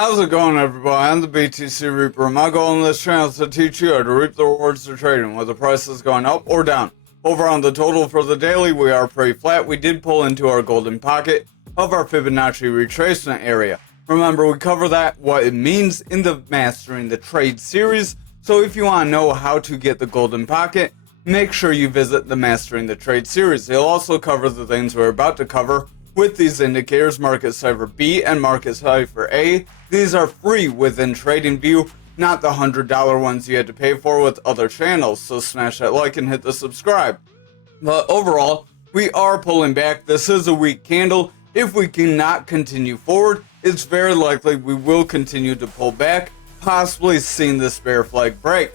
How's it going, everybody? I'm the BTC Reaper. My goal on this channel is to teach you how to reap the rewards of trading, whether the price is going up or down. Over on the total for the daily, we are pretty flat. We did pull into our golden pocket of our Fibonacci retracement area. Remember, we cover that, what it means in the Mastering the Trade series. So if you want to know how to get the golden pocket, make sure you visit the Mastering the Trade series. It'll also cover the things we're about to cover with these indicators, Market Cipher B and Market Cipher A. These are free within TradingView, not the $100 ones you had to pay for with other channels, so smash that like and hit the subscribe. But overall, we are pulling back. This is a weak candle. If we cannot continue forward, it's very likely we will continue to pull back, possibly seeing this bear flag break.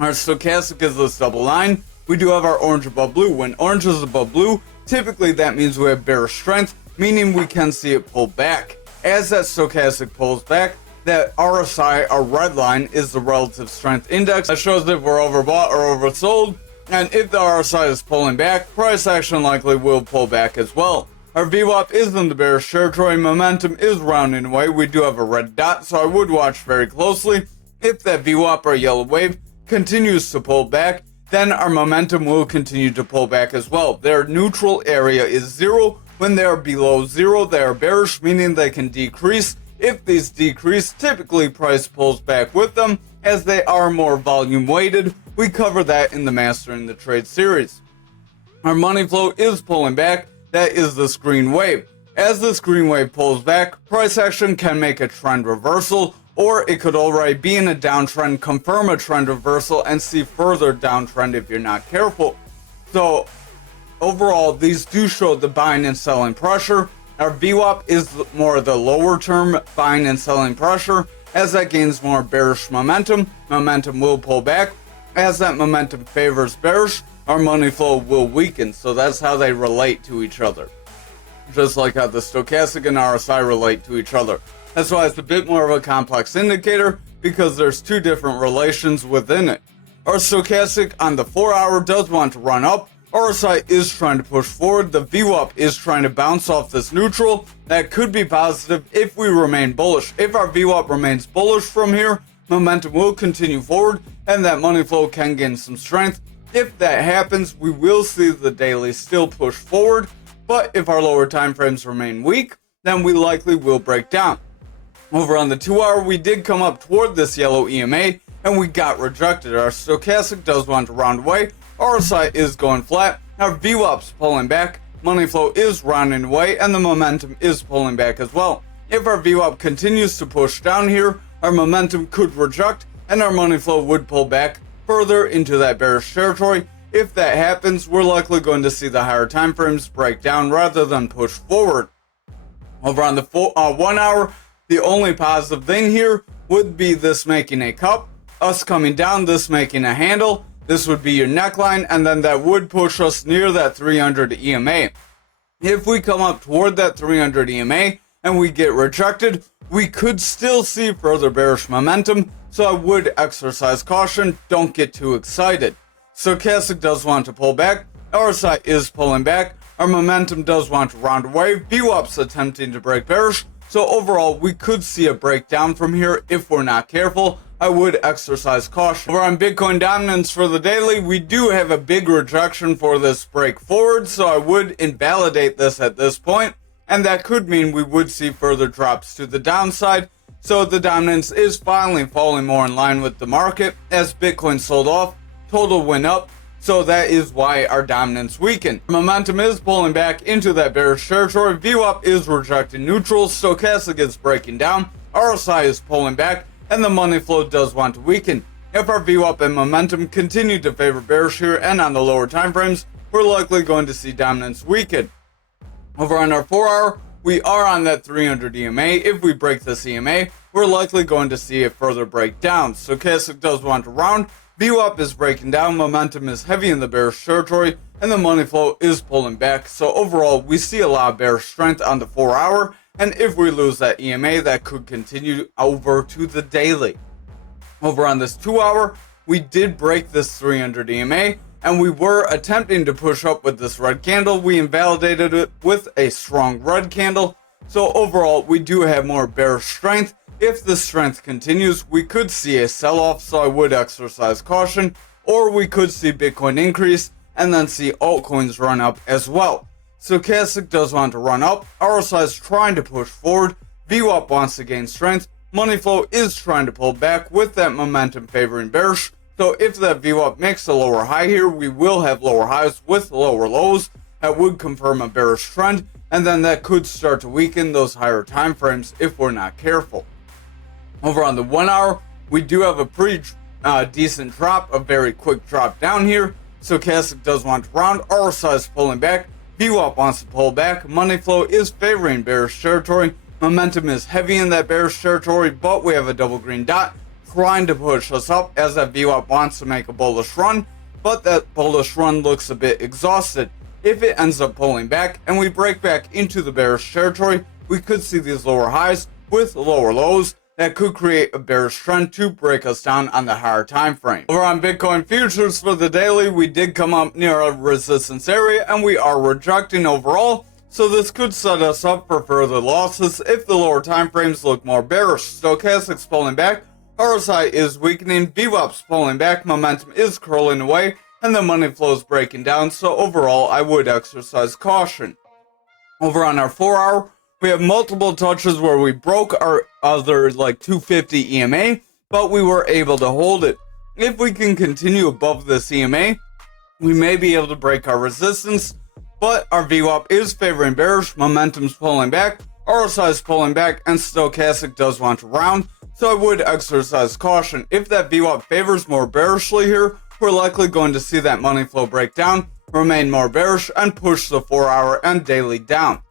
Our stochastic is this double line. We do have our orange above blue. When orange is above blue, typically that means we have bearish strength, meaning we can see it pull back. As that stochastic pulls back, that RSI, our red line, is the relative strength index. That shows if we're overbought or oversold, and if the RSI is pulling back, price action likely will pull back as well. Our VWAP is in the bearish territory, momentum is rounding away. We do have a red dot, so I would watch very closely. If that VWAP or yellow wave continues to pull back, then our momentum will continue to pull back as well. Their neutral area is 0. When they are below 0, they are bearish, meaning they can decrease. If these decrease, typically price pulls back with them, as they are more volume weighted. We cover that in the Mastering the Trade series. Our money flow is pulling back. That is this green wave. As this green wave pulls back, price action can make a trend reversal, or it could already be in a downtrend, confirm a trend reversal, and see further downtrend if you're not careful. So overall, these do show the buying and selling pressure. Our VWAP is more the lower term buying and selling pressure. As that gains more bearish momentum, momentum will pull back. As that momentum favors bearish, our money flow will weaken. So that's how they relate to each other. Just like how the stochastic and RSI relate to each other. That's why it's a bit more of a complex indicator, because there's two different relations within it. Our stochastic on the 4-hour does want to run up. RSI is trying to push forward. The VWAP is trying to bounce off this neutral. That could be positive if we remain bullish. If our VWAP remains bullish from here, momentum will continue forward and that money flow can gain some strength. If that happens, we will see the daily still push forward. But if our lower time frames remain weak, then we likely will break down. Over on the 2-hour, we did come up toward this yellow EMA and we got rejected. Our stochastic does want to round away. RSI is going flat. Our VWAP's pulling back. Money flow is rounding away and the momentum is pulling back as well. If our VWAP continues to push down here, our momentum could reject and our money flow would pull back further into that bearish territory. If that happens, we're likely going to see the higher time frames break down rather than push forward. Over on the 1 hour, the only positive thing here would be this making a cup, us coming down, this making a handle. This would be your neckline, and then that would push us near that 300 EMA. If we come up toward that 300 EMA and we get rejected, we could still see further bearish momentum, so I would exercise caution, don't get too excited. Stochastic does want to pull back, RSI is pulling back, our momentum does want to round away, VWAP's attempting to break bearish, so overall we could see a breakdown from here if we're not careful. I would exercise caution. Over on Bitcoin dominance for the daily, we do have a big rejection for this break forward, so I would invalidate this at this point, and that could mean we would see further drops to the downside. So the dominance is finally falling more in line with the market. As Bitcoin sold off, total went up, so that is why our dominance weakened. Momentum is pulling back into that bearish territory. VWAP is rejecting neutral, stochastic is breaking down, RSI is pulling back, and the money flow does want to weaken. If our VWAP and momentum continue to favor bearish here and on the lower time frames, we're likely going to see dominance weaken. Over on our 4-hour, we are on that 300 EMA. If we break this EMA, we're likely going to see a further breakdown. Stochastic does want to round. VWAP is breaking down, momentum is heavy in the bearish territory, and the money flow is pulling back. So overall, we see a lot of bearish strength on the 4-hour. And if we lose that EMA, that could continue over to the daily. Over on this 2-hour, we did break this 300 EMA, and we were attempting to push up with this red candle. We invalidated it with a strong red candle. So overall, we do have more bearish strength If the strength continues, we could see a sell-off, so I would exercise caution, or we could see Bitcoin increase and then see altcoins run up as well. Stochastic does want to run up, RSI is trying to push forward, VWAP wants to gain strength, money flow is trying to pull back with that momentum favoring bearish. So if that VWAP makes a lower high here, we will have lower highs with lower lows. That would confirm a bearish trend, and then that could start to weaken those higher time frames if we're not careful. Over on the 1 hour, we do have a pretty decent drop, a very quick drop down here. Stochastic does want to round, RSI is pulling back, VWAP wants to pull back, money flow is favoring bearish territory, momentum is heavy in that bearish territory, but we have a double green dot trying to push us up as that VWAP wants to make a bullish run, but that bullish run looks a bit exhausted. If it ends up pulling back and we break back into the bearish territory, we could see these lower highs with lower lows. That could create a bearish trend to break us down on the higher time frame. Over on Bitcoin futures for the daily, we did come up near a resistance area and we are rejecting overall. So this could set us up for further losses if the lower time frames look more bearish. Stochastic's pulling back, RSI is weakening, VWAP's pulling back, momentum is curling away, and the money flow is breaking down. So overall, I would exercise caution. Over on our 4 hour, we have multiple touches where we broke our other 250 EMA, but we were able to hold it. If we can continue above this EMA, we may be able to break our resistance, but our VWAP is favoring bearish, momentum's pulling back, RSI is pulling back, and Stochastic does want to round, so I would exercise caution. If that VWAP favors more bearishly here, we're likely going to see that money flow break down, remain more bearish, and push the 4 hour and daily down.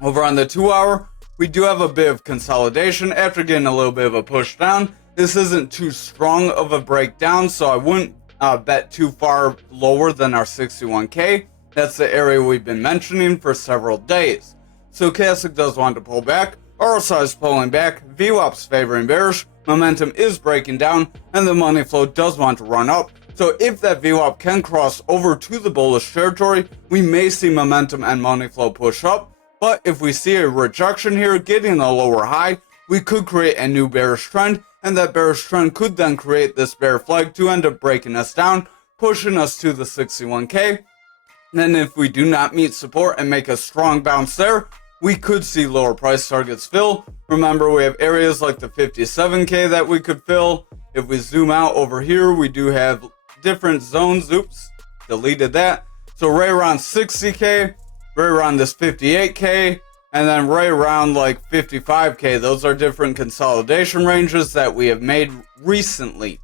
Over on the 2 hour, we do have a bit of consolidation after getting a little bit of a push down. This isn't too strong of a breakdown, so I wouldn't bet too far lower than our 61K. That's the area we've been mentioning for several days. Stochastic does want to pull back, RSI is pulling back, VWAP's favoring bearish, momentum is breaking down, and the money flow does want to run up. So if that VWAP can cross over to the bullish territory, we may see momentum and money flow push up. But if we see a rejection here, getting a lower high, we could create a new bearish trend, and that bearish trend could then create this bear flag to end up breaking us down, pushing us to the 61K. Then if we do not meet support and make a strong bounce there, we could see lower price targets fill. Remember, we have areas like the 57K that we could fill. If we zoom out over here, we do have different zones. Oops, deleted that. So right around 60K, right around this 58K, and then right around 55K. Those are different consolidation ranges that we have made recently.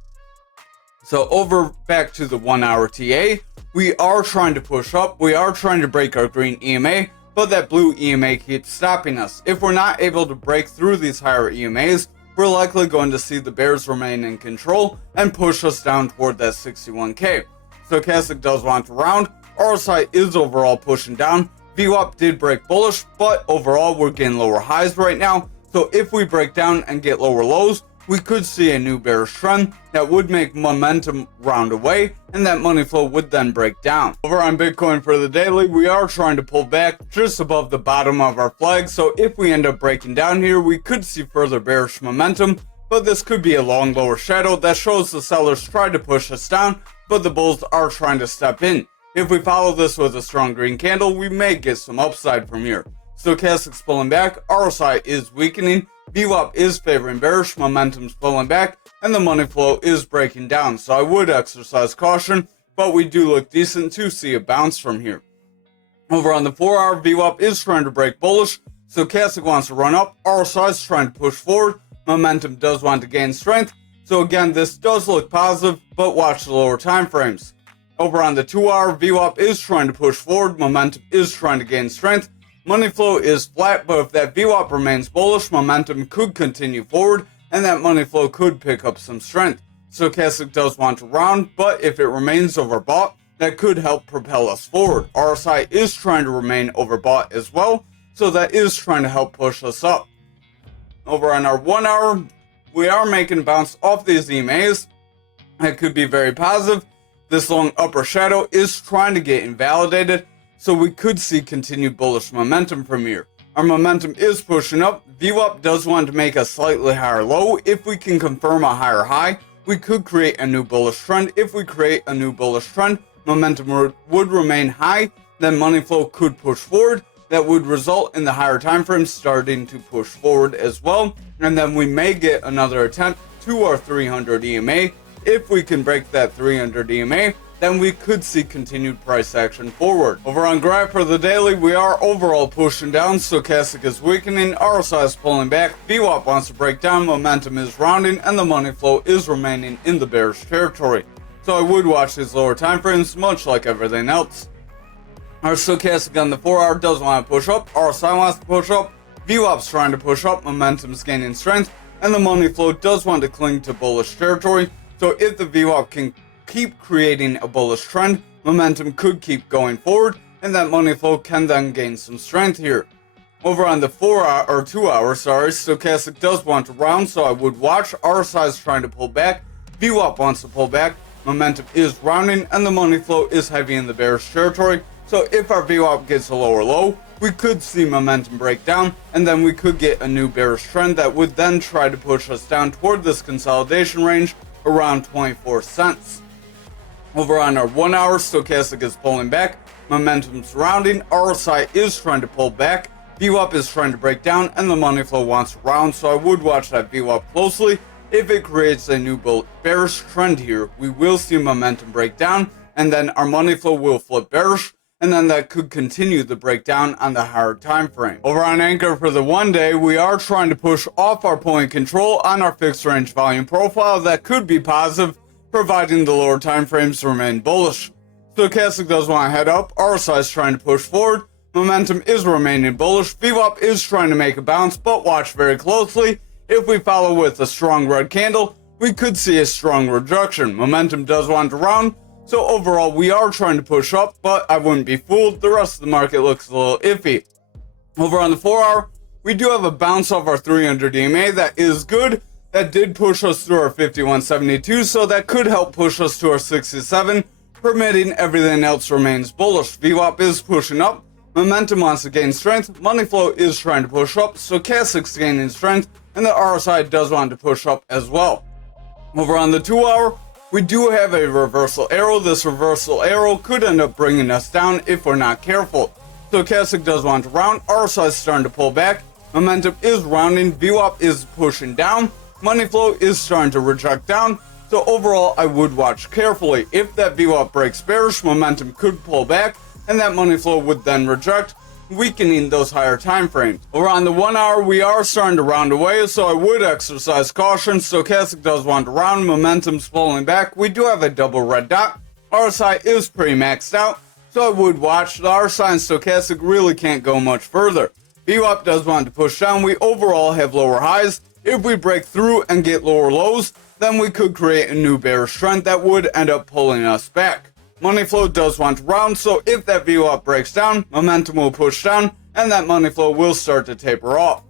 So over back to the 1 hour TA, we are trying to push up. We are trying to break our green EMA, but that blue EMA keeps stopping us. If we're not able to break through these higher EMAs, we're likely going to see the bears remain in control and push us down toward that 61K. Stochastic does want to round. RSI is overall pushing down. VWAP did break bullish, but overall we're getting lower highs right now. So if we break down and get lower lows, we could see a new bearish trend that would make momentum round away, and that money flow would then break down. Over on Bitcoin for the daily, we are trying to pull back just above the bottom of our flag. So if we end up breaking down here, we could see further bearish momentum, but this could be a long lower shadow that shows the sellers try to push us down, but the bulls are trying to step in. If we follow this with a strong green candle, we may get some upside from here. Stochastic's pulling back, RSI is weakening, VWAP is favoring bearish, momentum's pulling back, and the money flow is breaking down. So I would exercise caution, but we do look decent to see a bounce from here. Over on the 4 hour, VWAP is trying to break bullish, Stochastic wants to run up, RSI is trying to push forward, momentum does want to gain strength. So again, this does look positive, but watch the lower time frames. Over on the 2 hour, VWAP is trying to push forward, momentum is trying to gain strength. Money flow is flat, but if that VWAP remains bullish, momentum could continue forward, and that money flow could pick up some strength. Stochastic does want to round, but if it remains overbought, that could help propel us forward. RSI is trying to remain overbought as well, so that is trying to help push us up. Over on our 1 hour, we are making a bounce off these EMAs. That could be very positive. This long upper shadow is trying to get invalidated, so we could see continued bullish momentum from here. Our momentum is pushing up. VWAP does want to make a slightly higher low. If we can confirm a higher high, we could create a new bullish trend. If we create a new bullish trend, momentum would remain high. Then money flow could push forward. That would result in the higher time frame starting to push forward as well. And then we may get another attempt to our 300 EMA. If we can break that 300 EMA, then we could see continued price action forward. Over on graph for the daily, we are overall pushing down. Stochastic is weakening, RSI is pulling back, VWAP wants to break down, momentum is rounding, and the money flow is remaining in the bearish territory. So I would watch these lower time frames, much like everything else. Our stochastic on the 4-hour does want to push up, RSI wants to push up, VWAP's trying to push up, momentum's gaining strength, and the money flow does want to cling to bullish territory. So if the VWAP can keep creating a bullish trend, momentum could keep going forward, and that money flow can then gain some strength here. Over on the 4-hour or 2-hour, stochastic does want to round, so I would watch. RSI is trying to pull back, VWAP wants to pull back, momentum is rounding, and the money flow is heavy in the bearish territory. So if our VWAP gets a lower low, we could see momentum break down, and then we could get a new bearish trend that would then try to push us down toward this consolidation range around 24 cents. Over on our 1-hour, stochastic is pulling back, momentum's rounding, RSI is trying to pull back, VWAP is trying to break down, and the money flow wants to round, so I would watch that VWAP closely. If it creates a new bearish trend here, we will see momentum break down, and then our money flow will flip bearish, and then that could continue the breakdown on the higher time frame. Over on Ankr for the 1 day, we are trying to push off our point control on our fixed range volume profile. That could be positive, providing the lower time frames remain bullish. Stochastic does want to head up, RSI is trying to push forward, momentum is remaining bullish, VWAP is trying to make a bounce, but watch very closely. If we follow with a strong red candle, we could see a strong rejection. Momentum does want to round, so overall we are trying to push up, but I wouldn't be fooled, the rest of the market looks a little iffy. Over on the 4-hour, we do have a bounce off our 300 EMA, that is good. That did push us through our 51.72, so that could help push us to our 67, permitting everything else remains bullish. VWAP is pushing up, momentum wants to gain strength, money flow is trying to push up, stochastic's gaining strength, and the RSI does want to push up as well. Over on the 2-hour, we do have a reversal arrow. This reversal arrow could end up bringing us down if we're not careful. Stochastic does want to round, RSI is starting to pull back, momentum is rounding, VWAP is pushing down, money flow is starting to reject down, so overall I would watch carefully. If that VWAP breaks bearish, momentum could pull back, and that money flow would then reject, weakening those higher time frames. Over on the 1-hour, we are starting to round away, so I would exercise caution. Stochastic does want to round, momentum's pulling back. We do have a double red dot. RSI is pretty maxed out, so I would watch. The RSI and stochastic really can't go much further. VWAP does want to push down. We overall have lower highs. If we break through and get lower lows, then we could create a new bearish trend that would end up pulling us back. Money flow does want to round, so if that VWAP breaks down, momentum will push down, and that money flow will start to taper off.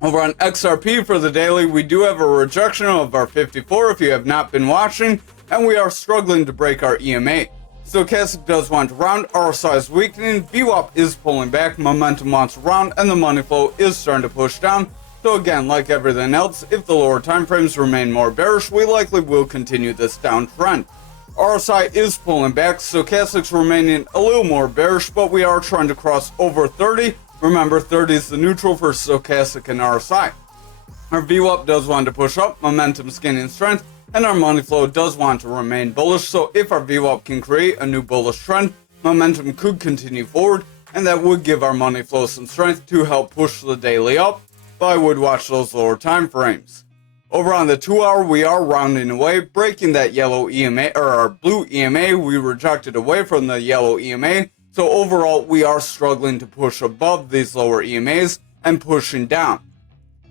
Over on XRP for the daily, we do have a rejection of our 54 if you have not been watching, and we are struggling to break our EMA. Stochastic does want to round, RSI is weakening, VWAP is pulling back, momentum wants to round, and the money flow is starting to push down. So again, like everything else, if the lower time frames remain more bearish, we likely will continue this downtrend. RSI is pulling back, stochastic's remaining a little more bearish, but we are trying to cross over 30. Remember, 30 is the neutral for stochastic and RSI. Our VWAP does want to push up, momentum's gaining strength, and our money flow does want to remain bullish, so if our VWAP can create a new bullish trend, momentum could continue forward, and that would give our money flow some strength to help push the daily up, but I would watch those lower time frames. Over on the 2-hour, we are rounding away, breaking that yellow EMA, or our blue EMA. We rejected away from the yellow EMA, so overall we are struggling to push above these lower EMAs and pushing down.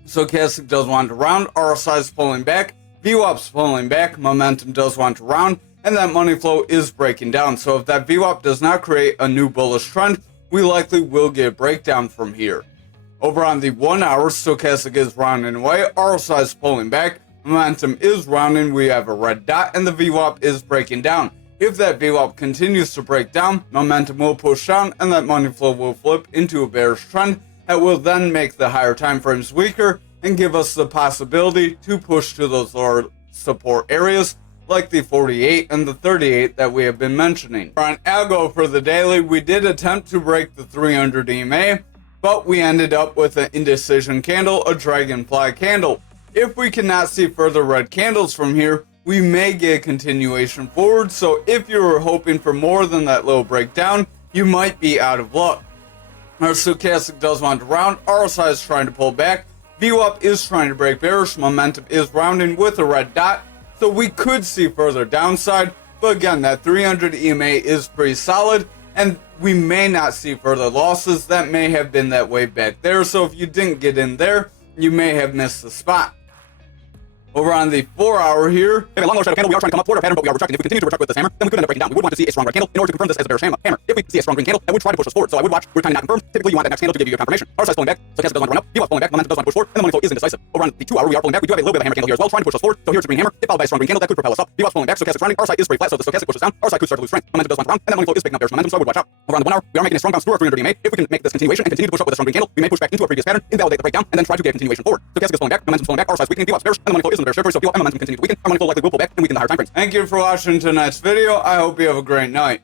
Stochastic does want to round, RSI is pulling back, VWAP's pulling back, momentum does want to round, and that money flow is breaking down. So if that VWAP does not create a new bullish trend, we likely will get a breakdown from here. Over on the 1-hour, stochastic is rounding away, RSI is pulling back, momentum is rounding, we have a red dot, and the VWAP is breaking down. If that VWAP continues to break down, momentum will push down, and that money flow will flip into a bearish trend, that will then make the higher time frames weaker and give us the possibility to push to those lower support areas like the 48 and the 38 that we have been mentioning. On algo for the daily, we did attempt to break the 300 EMA, but we ended up with an indecision candle, a dragonfly candle. If we cannot see further red candles from here, we may get a continuation forward, so if you were hoping for more than that little breakdown, you might be out of luck. Our stochastic does want to round, RSI is trying to pull back, VWAP is trying to break bearish, momentum is rounding with a red dot, so we could see further downside, but again, that 300 EMA is pretty solid, and we may not see further losses. That may have been that wave back there, so if you didn't get in there, you may have missed the spot. Over on the 4 hour here, a long lower shadow candle, we are trying to come up toward our pattern, but we are retracting. If we continue to retract with this hammer, then we could end up breaking down. We would want to see a strong red candle in order to confirm this as a bearish hammer. If we see a strong green candle, that would try to push us forward. So I would watch. We're kind of not confirmed. Typically, you want that next candle to give you a confirmation. Our size pulling back, stochastic does want to run up, VWAP pulling back, momentum does want to push forward, and the money flow is indecisive. Over on the 2 hour, we are pulling back. We do have a little bit of a hammer candle here as well, trying to push us forward. So here's a green hammer. If followed by a strong green candle, that could propel us up. VWAP's pulling back, stochastic rounding. Our side is pretty flat, so the stochastic pushes down. Our side could start to lose strength. Momentum does want to round, and the money flow is picking up bearish momentum, so I would watch out. Over on the 1 hour, we are making a strong bounce through our 300 EMA. If we can make this continuation and continue to push up with a strong green candle, we may push back into our previous pattern, invalidate the breakdown, and then try to get a continuation forward. Stochastic is pulling back, momentum's pulling back, our side's weakening, VWAP's bearish, and the money flow is in the bearish territory, so VWAP and momentum continue to weaken. Our money flow likely will pull back and weaken the higher time frames. Thank you for watching tonight's video. I hope you have a great night.